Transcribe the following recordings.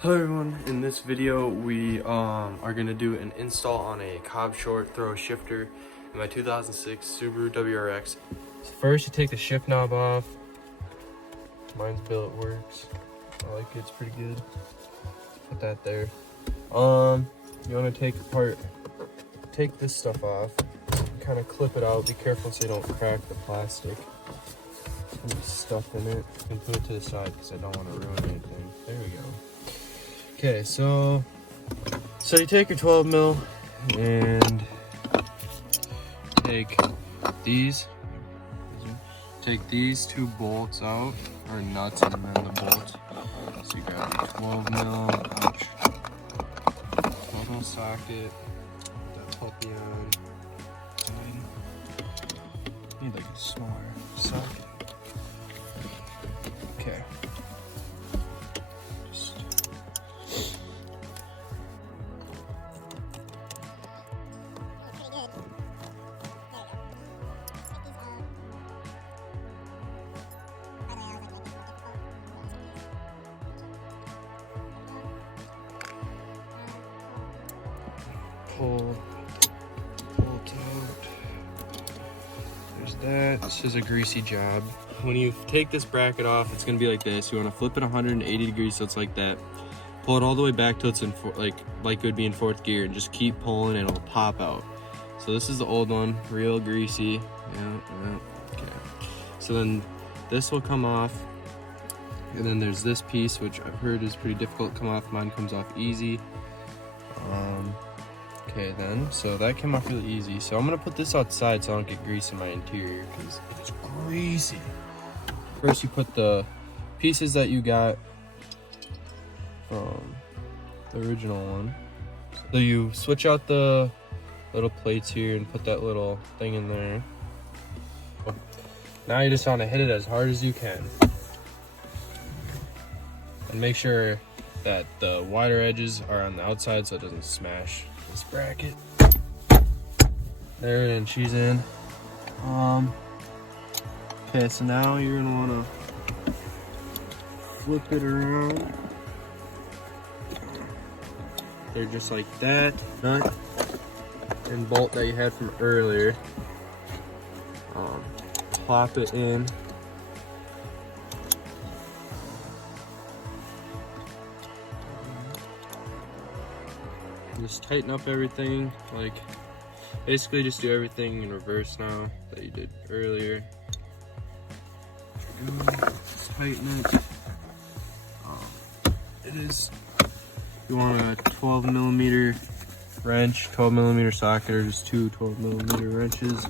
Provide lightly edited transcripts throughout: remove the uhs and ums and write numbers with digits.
Hello everyone, in this video we are going to do an install on a Cobb short throw shifter in my 2006 Subaru WRX. So first you take the shift knob off. Mine's billet works. I like it, it's pretty good. Put that there. You want to take this stuff off, kind of clip it out. Be careful so you don't crack the plastic. There's some stuff in it. You can put it to the side because I don't want to ruin anything. There we go. Okay, so you take your 12 mil and take these two bolts out, or nuts, and then the bolts. So you got your 12 mil, 12 mil socket, that puppy on. Need like a smaller socket. Okay. Pull out. There's that. This is a greasy job. When you take this bracket off, it's gonna be like this. You want to flip it 180 degrees so it's like that. Pull it all the way back till it's in like it would be in fourth gear, and just keep pulling and it'll pop out. So this is the old one, real greasy. Yeah. Okay. So then this will come off, and then there's this piece which I've heard is pretty difficult to come off. Mine comes off easy. Okay then, so that came off really easy. So I'm gonna put this outside so I don't get grease in my interior because it is greasy. First you put the pieces that you got from the original one. So you switch out the little plates here and put that little thing in there. Now you just want to hit it as hard as you can. And make sure that the wider edges are on the outside so it doesn't smash this bracket. There, and she's in. Okay, so now you're gonna wanna flip it around. They're just like that. Nut and bolt that you had from earlier. Plop it in. Just tighten up everything, like basically just do everything in reverse now that you did earlier. Just tighten it. You want a 12 millimeter wrench, 12 millimeter socket, or just two 12 millimeter wrenches.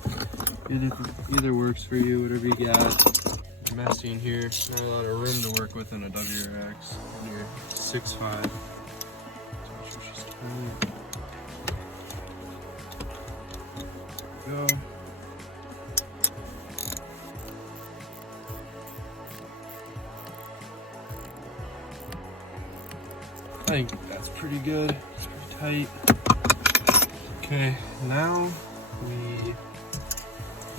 Either works for you, whatever you got. Messy in here, not a lot of room to work with in a WRX. You're 6'5". Go. I think that's pretty good. It's pretty tight. Okay, now we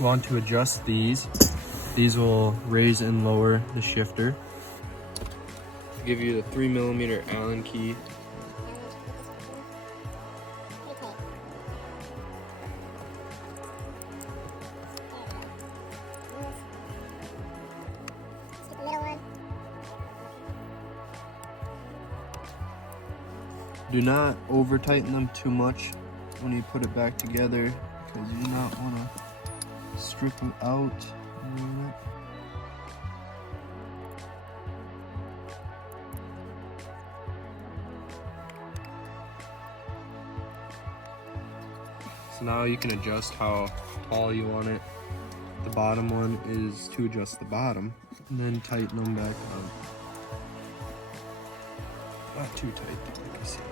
want to adjust these. These will raise and lower the shifter. I'll give you the 3 millimeter Allen key. Do not over tighten them too much when you put it back together, because you do not want to strip them out. So now you can adjust how tall you want it. The bottom one is to adjust the bottom, and then tighten them back up. Not too tight, like I said.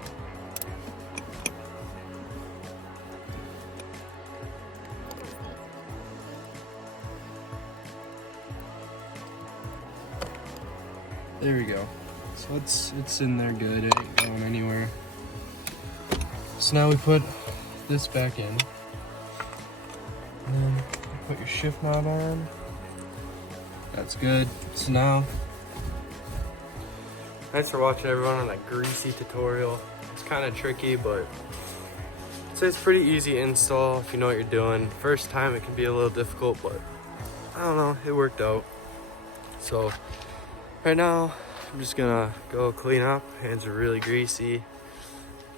There we go. So it's in there good. It ain't going anywhere. So now we put this back in. And then you put your shift knob on. That's good. So now Thanks for watching everyone on that greasy tutorial. It's kind of tricky, but it's pretty easy install if you know what you're doing. First time it can be a little difficult, but I don't know, it worked out. So right now I'm just gonna go clean up. Hands are really greasy.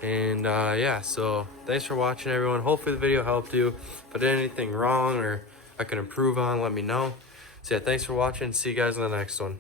And yeah, so thanks for watching everyone. Hopefully the video helped you. If I did anything wrong or I can improve on, let me know. So yeah, thanks for watching. See you guys in the next one.